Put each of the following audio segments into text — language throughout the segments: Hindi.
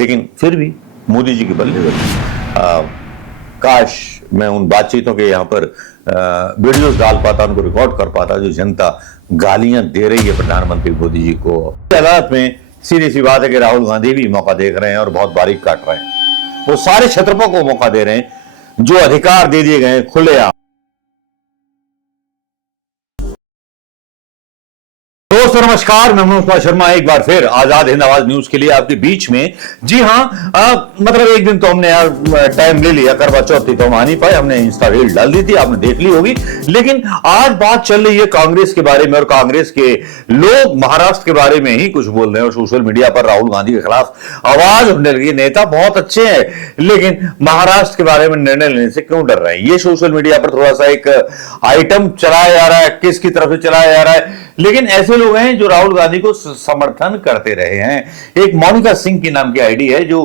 लेकिन फिर भी मोदी जी के बल्ले बल्ले। काश मैं उन बातचीतों के यहाँ पर वीडियोस डाल पाता, उनको रिकॉर्ड कर पाता जो जनता गालियां दे रही है प्रधानमंत्री मोदी जी को। हालात में सीधी सी बात है कि राहुल गांधी भी मौका देख रहे हैं और बहुत बारीक काट रहे हैं। वो सारे क्षत्रपों को मौका दे रहे हैं जो अधिकार दे दिए गए खुलेआम। दोस्तों नमस्कार, मैं मनोज कुमार शर्मा एक बार फिर आजाद हिंद आवाज न्यूज के लिए आपके बीच में। जी हां, मतलब एक दिन तो हमने यार टाइम ले लिया, करवा चौथ थी तो हम आ नहीं पाए, हमने इंस्टा रील डाल दी थी, आपने देख ली होगी। लेकिन आज बात चल रही है कांग्रेस के बारे में और कांग्रेस के लोग महाराष्ट्र के बारे में ही कुछ बोल रहे हैं और सोशल मीडिया पर राहुल गांधी के खिलाफ आवाज उठने लगी। नेता बहुत अच्छे हैं लेकिन महाराष्ट्र के बारे में निर्णय लेने से क्यों डर रहे हैं, ये सोशल मीडिया पर थोड़ा सा एक आइटम चलाया जा रहा है, किसकी तरफ से चलाया जा रहा है। लेकिन ऐसे लोग हैं जो राहुल गांधी को समर्थन करते रहे हैं। एक मोनिका सिंह की नाम की आईडी है जो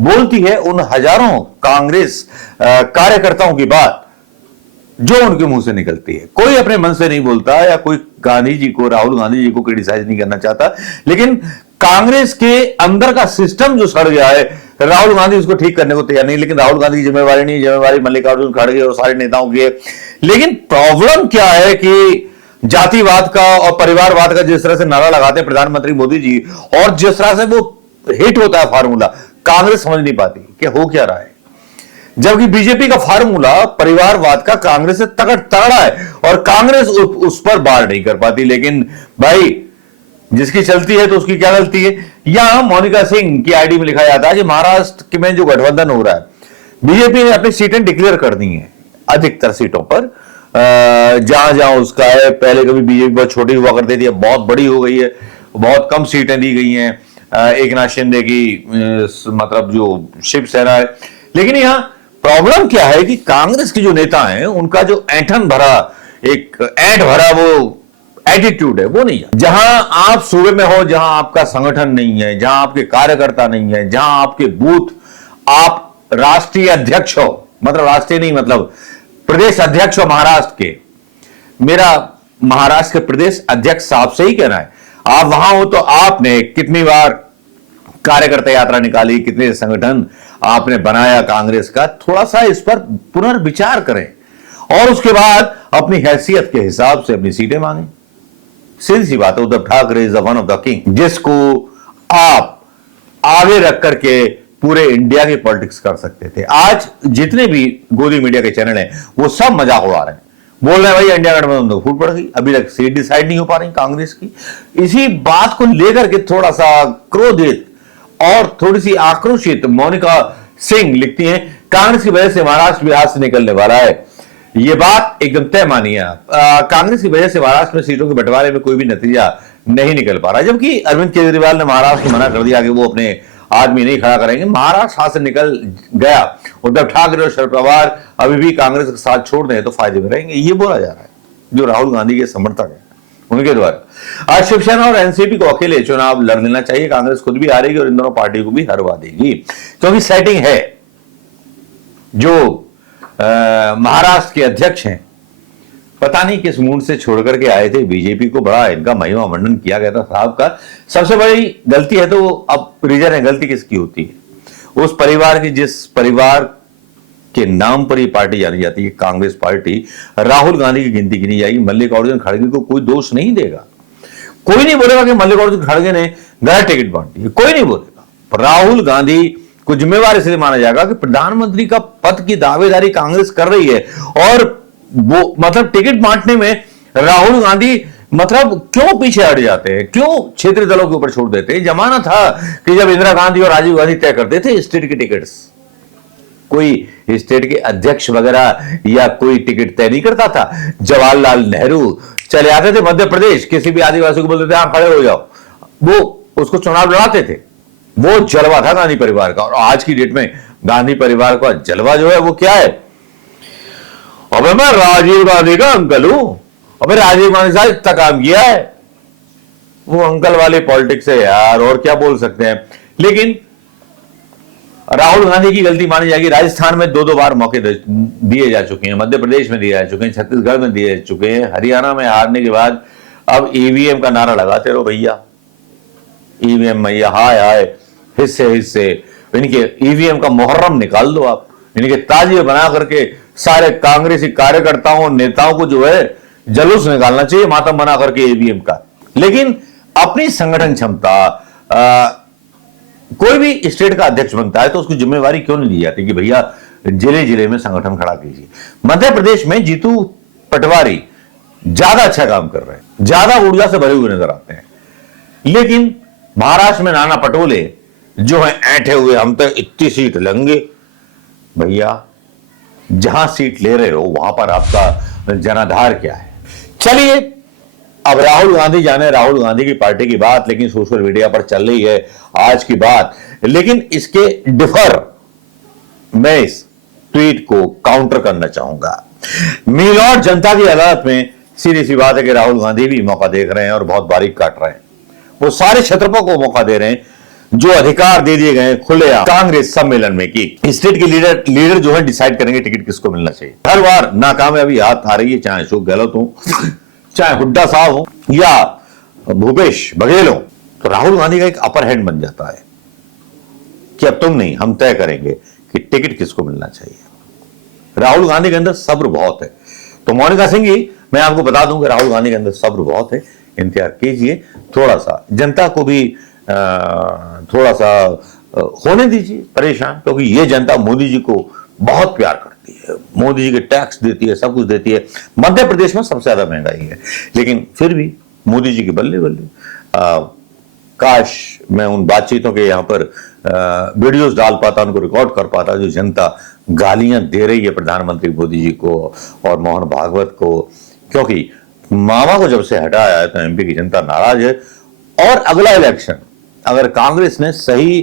बोलती है उन हजारों कांग्रेस कार्यकर्ताओं की बात जो उनके मुंह से निकलती है। कोई अपने मन से नहीं बोलता या कोई गांधी जी को, राहुल गांधी जी को क्रिटिसाइज नहीं करना चाहता, लेकिन कांग्रेस के अंदर का सिस्टम जो सड़ गया है, राहुल गांधी उसको ठीक करने को तैयार नहीं। लेकिन राहुल गांधी की जिम्मेवारी नहीं, जिम्मेवारी मल्लिकार्जुन खड़गे और सारे नेताओं की है। लेकिन प्रॉब्लम क्या है कि जातिवाद का और परिवारवाद का जिस तरह से नारा लगाते हैं प्रधानमंत्री मोदी जी और जिस तरह से वो हिट होता है फार्मूला, कांग्रेस समझ नहीं पाती कि हो क्या रहा है। जबकि बीजेपी का फार्मूला परिवारवाद का कांग्रेस से तगड़ा है और कांग्रेस उस पर बार नहीं कर पाती। लेकिन भाई जिसकी चलती है तो उसकी क्या गलती है। यहां मोनिका सिंह की आईडी में लिखा जाता है कि महाराष्ट्र में जो गठबंधन हो रहा है, बीजेपी ने अपनी सीटें डिक्लेयर कर दी हैं अधिकतर सीटों पर, जहां जहां उसका है। पहले कभी बीजेपी बहुत छोटी हुआ करती थी, अब बहुत बड़ी हो गई है, बहुत कम सीटें दी गई हैं एक नाथ शिंदे की मतलब जो शिवसेना है। लेकिन यहां प्रॉब्लम क्या है कि कांग्रेस के जो नेता हैं उनका जो ऐंठन भरा, एक ऐंठ भरा वो एटीट्यूड है, वो नहीं है। जहां आप सूबे में हो, जहां आपका संगठन नहीं है, जहां आपके कार्यकर्ता नहीं है, जहां आपके बूथ, आप राष्ट्रीय अध्यक्ष हो, मतलब राष्ट्रीय नहीं मतलब प्रदेश अध्यक्ष हो महाराष्ट्र के, मेरा महाराष्ट्र के प्रदेश अध्यक्ष साहब से ही कहना है, आप वहां हो तो आपने कितनी बार कार्यकर्ता यात्रा निकाली, कितने संगठन आपने बनाया कांग्रेस का, थोड़ा सा इस पर पुनर्विचार करें और उसके बाद अपनी हैसियत के हिसाब से अपनी सीटें मांगें। सीधी सी बात है, Uddhav Thackeray is the one of the king, जिसको आप आगे रख करके पूरे इंडिया की पॉलिटिक्स कर सकते थे। आज जितने भी गोदी मीडिया के चैनल हैं वो सब मजाक उड़ा रहे हैं, बोल रहे हैं भाई इंडिया गठबंधन तो फूट पड़ गई, अभी तक सीट डिसाइड नहीं हो पा रही कांग्रेस की। इसी बात को लेकर के थोड़ा सा क्रोधित और थोड़ी सी आक्रोशित मोनिका सिंह लिखती हैं, कांग्रेस की वजह से महाराष्ट्र बिहार से निकलने वाला है। यह बात एकदम तय मानिए आप। कांग्रेस की वजह से महाराष्ट्र में सीटों के बंटवारे में कोई भी नतीजा नहीं निकल पा रहा, जबकि अरविंद केजरीवाल ने महाराष्ट्र को मना कर दिया कि वो अपने आदमी नहीं खड़ा करेंगे। महाराष्ट्र हाथ से निकल गया, उद्धव ठाकरे और शरद पवार अभी भी कांग्रेस के साथ छोड़ दें तो फायदे में रहेंगे, ये बोला जा रहा है जो राहुल गांधी के समर्थक हैं उनके द्वारा। आज शिवसेना और एनसीपी को अकेले चुनाव लड़ लेना चाहिए, कांग्रेस खुद भी हारेगी और इन दोनों पार्टी को भी हरवा देगी, क्योंकि सेटिंग है। जो महाराष्ट्र के अध्यक्ष हैं पता नहीं किस मूड से छोड़ करके आए थे बीजेपी को, बड़ा इनका महिमा मंडन किया गया था साहब का। सबसे बड़ी गलती है तो अब रीजन है, गलती किसकी होती है, उस परिवार की जिस परिवार के नाम पर ही पार्टी जानी जाती है कांग्रेस पार्टी। राहुल गांधी की गिनती की नहीं जाएगी, मल्लिकार्जुन खड़गे को कोई दोष नहीं देगा, कोई नहीं बोलेगा कि मल्लिकार्जुन खड़गे ने गलत टिकट बांटी है, कोई नहीं बोलेगा। राहुल गांधी को जिम्मेवार इसलिए माना जाएगा कि प्रधानमंत्री का पद की दावेदारी कांग्रेस कर रही है और वो मतलब टिकट बांटने में राहुल गांधी मतलब क्यों पीछे हट जाते हैं, क्यों क्षेत्रीय दलों के ऊपर छोड़ देते हैं। जमाना था कि जब इंदिरा गांधी और राजीव गांधी तय करते थे स्टेट के टिकट्स, कोई स्टेट के अध्यक्ष वगैरह या कोई टिकट तय नहीं करता था। जवाहरलाल नेहरू चले आते थे मध्य प्रदेश, किसी भी आदिवासी को बोलते थे आप खड़े हो जाओ, वो उसको चुनाव लड़ाते थे। वो जलवा था गांधी परिवार का। और आज की डेट में गांधी परिवार का जलवा जो है वो क्या है, अबे मैं राजीव गांधी का अंकल हूं, अबे राजीव गांधी साहब इतना काम किया है, वो अंकल वाली पॉलिटिक्स है यार, और क्या बोल सकते हैं। लेकिन राहुल गांधी की गलती मानी जाएगी। राजस्थान में दो बार मौके दिए जा चुके हैं, मध्य प्रदेश में दिए जा चुके हैं, छत्तीसगढ़ में दिए जा चुके हैं, हरियाणा में हारने के बाद अब ईवीएम का नारा लगाते रहो भैया, ईवीएम मैया हाय हाय, हिस्से हिस्से इनके ईवीएम का मुहर्रम निकाल दो आप, इनके ताजिए बना करके सारे कांग्रेसी कार्यकर्ताओं और नेताओं को जो है जलूस निकालना चाहिए मातम बना करके ईवीएम का। लेकिन अपनी संगठन क्षमता, कोई भी स्टेट का अध्यक्ष बनता है तो उसकी जिम्मेवारी क्यों नहीं दी जाती कि भैया जिले जिले में संगठन खड़ा कीजिए। मध्य प्रदेश में जीतू पटवारी ज्यादा अच्छा काम कर रहे हैं, ज्यादा ऊर्जा से भरे हुए नजर आते हैं, लेकिन महाराष्ट्र में नाना पटोले जो है ऐंठे हुए हम तो इतनी सीट लेंगे। भैया जहां सीट ले रहे हो वहां पर आपका जनाधार क्या है। चलिए अब राहुल गांधी जाने राहुल गांधी की पार्टी की बात, लेकिन सोशल मीडिया पर चल रही है आज की बात, लेकिन इसके डिफर मैं इस ट्वीट को काउंटर करना चाहूंगा। मीलौट जनता की अदालत में सीधी सी बात है कि राहुल गांधी भी मौका देख रहे हैं और बहुत बारीक काट रहे हैं। वो सारे क्षेत्रों को मौका दे रहे हैं जो अधिकार दे दिए गए हैं खुलेआम कांग्रेस सम्मेलन में कि स्टेट के लीडर जो है डिसाइड करेंगे टिकट किसको मिलना चाहिए। हर बार नाकामयाबी हाथ आ रही है, चाहे अशोक गहलोत हो, चाहे हुड्डा साहब हो या भूपेश बघेल हो, तो राहुल गांधी का एक अपर हैंड बन जाता है कि अब तुम नहीं हम तय करेंगे कि टिकट किसको मिलना चाहिए। राहुल गांधी के अंदर सब्र बहुत है। तो मोनिका सिंह जी, मैं आपको बता दूं कि राहुल गांधी के अंदर सब्र बहुत है, इंतजार कीजिए, थोड़ा सा जनता को भी थोड़ा सा होने दीजिए परेशान, क्योंकि ये जनता मोदी जी को बहुत प्यार करती है, मोदी जी के टैक्स देती है, सब कुछ देती है। मध्य प्रदेश में सबसे ज्यादा महंगाई है, लेकिन फिर भी मोदी जी के बल्ले बल्ले। काश मैं उन बातचीतों के यहाँ पर वीडियोस डाल पाता, उनको रिकॉर्ड कर पाता, जो जनता गालियां दे रही है प्रधानमंत्री मोदी जी को और मोहन भागवत को, क्योंकि मामा को जब से हटाया है तो एमपी की जनता नाराज है। और अगला इलेक्शन अगर कांग्रेस ने सही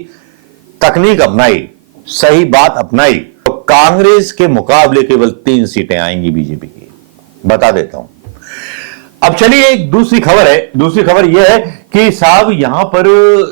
तकनीक अपनाई, सही बात अपनाई, तो कांग्रेस के मुकाबले केवल 3 सीटें आएंगी बीजेपी की, बता देता हूं। अब चलिए एक दूसरी खबर है। दूसरी खबर यह है कि साहब यहां पर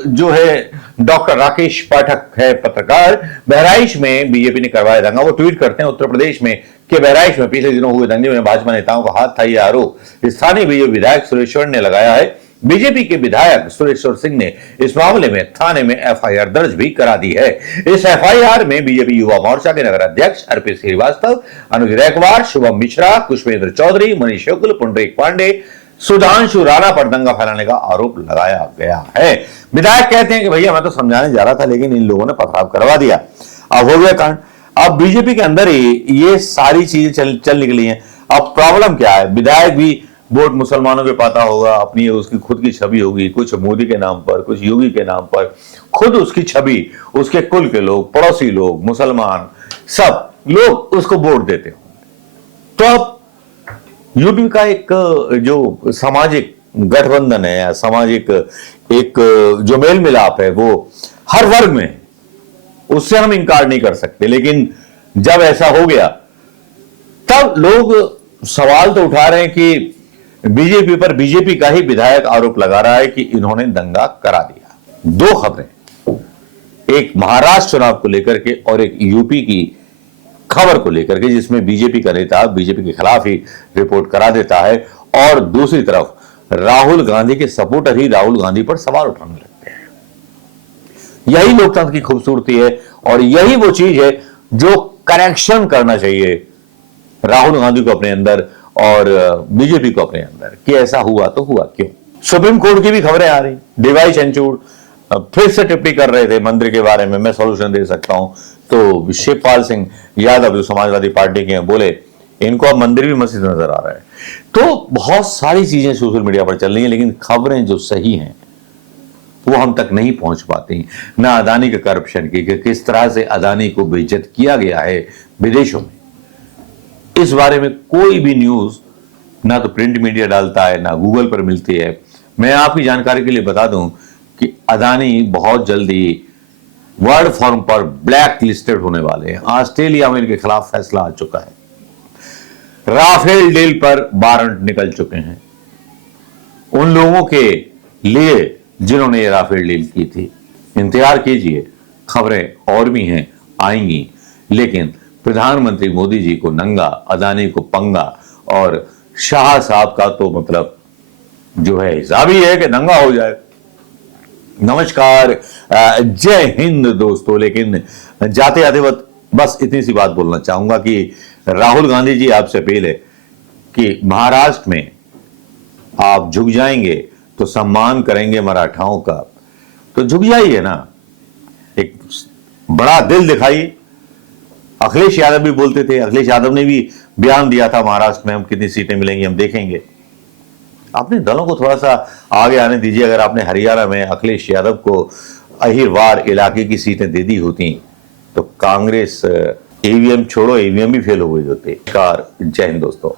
जो है डॉक्टर राकेश पाठक है पत्रकार, बहराइच में बीजेपी ने करवाया दंगा। वो ट्वीट करते हैं उत्तर प्रदेश में कि बहराइच में पिछले दिनों हुए दंगे में भाजपा नेताओं का हाथ था, यह आरोप स्थानीय बीजेपी विधायक सुरेश्वर ने लगाया है। बीजेपी के विधायक सुरेश्वर सिंह ने इस मामले में थाने में एफआईआर दर्ज भी करा दी है। इस एफआईआर में बीजेपी युवा मोर्चा के नगर अध्यक्ष अर्पित श्रीवास्तव, अनुज रैकवार, शुभम मिश्रा, पुष्पेंद्र चौधरी, मनीष शुक्ल, पुंडरीक पांडे, सुधांशु राणा पर दंगा फैलाने का आरोप लगाया गया है। विधायक कहते हैं कि भैया मैं तो समझाने जा रहा था, लेकिन इन लोगों ने पथराव करवा दिया, अब हो गया कांड। अब बीजेपी के अंदर ही ये सारी चीजें चल निकली हैं। अब प्रॉब्लम क्या है, विधायक भी वोट मुसलमानों के पाता होगा, अपनी उसकी खुद की छवि होगी, कुछ मोदी के नाम पर, कुछ योगी के नाम पर, खुद उसकी छवि, उसके कुल के लोग, पड़ोसी लोग, मुसलमान, सब लोग उसको वोट देते हो। तो अब यूपी का एक जो सामाजिक गठबंधन है या सामाजिक एक जो मेल मिलाप है वो हर वर्ग में, उससे हम इंकार नहीं कर सकते। लेकिन जब ऐसा हो गया तब लोग सवाल तो उठा रहे हैं कि बीजेपी पर बीजेपी का ही विधायक आरोप लगा रहा है कि इन्होंने दंगा करा दिया। 2 खबरें, एक महाराष्ट्र चुनाव को लेकर के और एक यूपी की खबर को लेकर के, जिसमें बीजेपी का नेता बीजेपी के खिलाफ ही रिपोर्ट करा देता है और दूसरी तरफ राहुल गांधी के सपोर्टर ही राहुल गांधी पर सवाल उठाने लगते हैं। यही लोकतंत्र की खूबसूरती है और यही वो चीज है जो करेक्शन करना चाहिए राहुल गांधी को अपने अंदर और बीजेपी को अपने अंदर कि ऐसा हुआ तो हुआ क्यों। सुप्रीम कोर्ट की भी खबरें आ रही, डीवाई चंद्रचूड़ फिर से टिप्पणी कर रहे थे मंदिर के बारे में, मैं सॉल्यूशन दे सकता हूं, तो शिवपाल सिंह यादव जो समाजवादी पार्टी के हैं बोले इनको अब मंदिर भी मस्जिद नजर आ रहा है। तो बहुत सारी चीजें सोशल मीडिया पर चल रही हैं, लेकिन खबरें जो सही हैं वो हम तक नहीं पहुंच पाती। ना अदानी के करप्शन की, कि किस तरह से अदानी को बेइज्जत किया गया है विदेशों में, इस बारे में कोई भी न्यूज ना तो प्रिंट मीडिया डालता है ना गूगल पर मिलती है। मैं आपकी जानकारी के लिए बता दूं कि अदानी बहुत जल्दी वर्ल्ड फॉर्म पर ब्लैक लिस्टेड होने वाले हैं। ऑस्ट्रेलिया में इनके खिलाफ फैसला आ चुका है, राफेल डील पर वारंट निकल चुके हैं उन लोगों के लिए जिन्होंने ये राफेल डील की थी। इंतजार कीजिए, खबरें और भी हैं, आएंगी, लेकिन प्रधानमंत्री मोदी जी को नंगा, अदानी को पंगा और शाह साहब का तो मतलब जो है हिसाब ही है कि नंगा हो जाए। नमस्कार, जय हिंद दोस्तों। लेकिन जाते जाते बस इतनी सी बात बोलना चाहूंगा कि राहुल गांधी जी, आपसे अपील है कि महाराष्ट्र में आप झुक जाएंगे तो सम्मान करेंगे मराठाओं का, तो झुक जाइए ना, एक बड़ा दिल दिखाइए। अखिलेश यादव भी बोलते थे, अखिलेश यादव ने भी बयान दिया था महाराष्ट्र में हम कितनी सीटें मिलेंगी हम देखेंगे। अपने दलों को थोड़ा सा आगे आने दीजिए। अगर आपने हरियाणा में अखिलेश यादव को अहिरवार इलाके की सीटें दे दी होती तो कांग्रेस ईवीएम छोड़ो, ईवीएम भी फेल हो गई होती। जय हिंद दोस्तों।